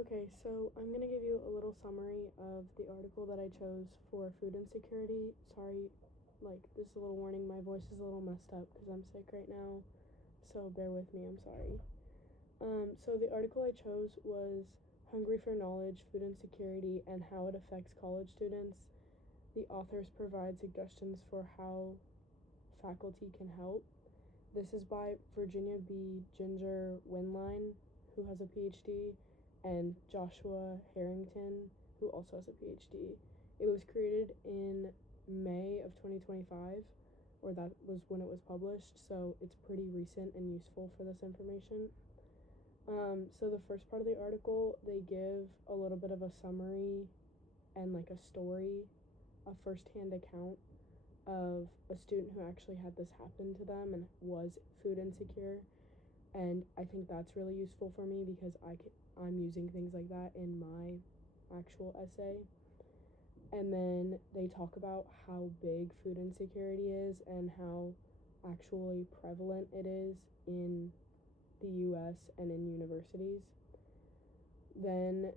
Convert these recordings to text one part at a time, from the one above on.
Okay, so I'm going to give you a little summary of the article that I chose for food insecurity. Sorry, this is a little warning. My voice is a little messed up because I'm sick right now, so bear with me. I'm sorry. So the article I chose was Hungry for Knowledge, Food Insecurity, and How It Affects College Students. The authors provide suggestions for how faculty can help. This is by Virginia B. Ginger Winline, who has a PhD, and Joshua Harrington, who also has a PhD. It was created in May of 2025, or that was when it was published, so it's pretty recent and useful for this information. So the first part of the article, they give a little bit of a summary and a story, a first-hand account of a student who actually had this happen to them and was food insecure. And I think that's really useful for me because I'm using things like that in my actual essay. And then they talk about how big food insecurity is and how actually prevalent it is in the US and in universities. Then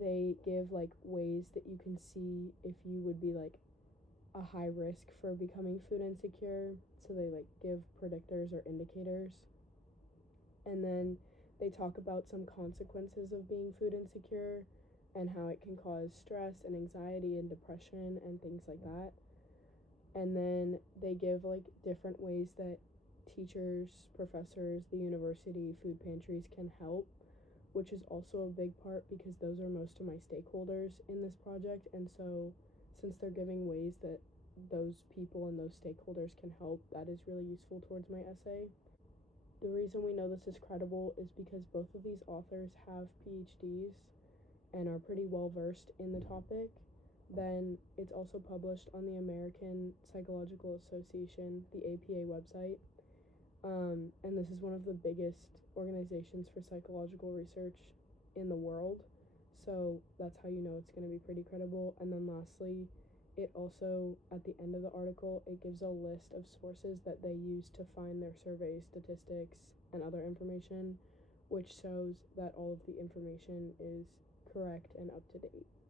they give ways that you can see if you would be a high risk for becoming food insecure. So they give predictors or indicators. And then they talk about some consequences of being food insecure and how it can cause stress and anxiety and depression and things like that. And then they give different ways that teachers, professors, the university, food pantries can help, which is also a big part because those are most of my stakeholders in this project. And so since they're giving ways that those people and those stakeholders can help, that is really useful towards my essay. The reason we know this is credible is because both of these authors have PhDs and are pretty well versed in the topic. Then it's also published on the American Psychological Association, the APA website. And this is one of the biggest organizations for psychological research in the world. So that's how you know it's going to be pretty credible. And then lastly, it also, at the end of the article, it gives a list of sources that they use to find their survey statistics and other information, which shows that all of the information is correct and up to date.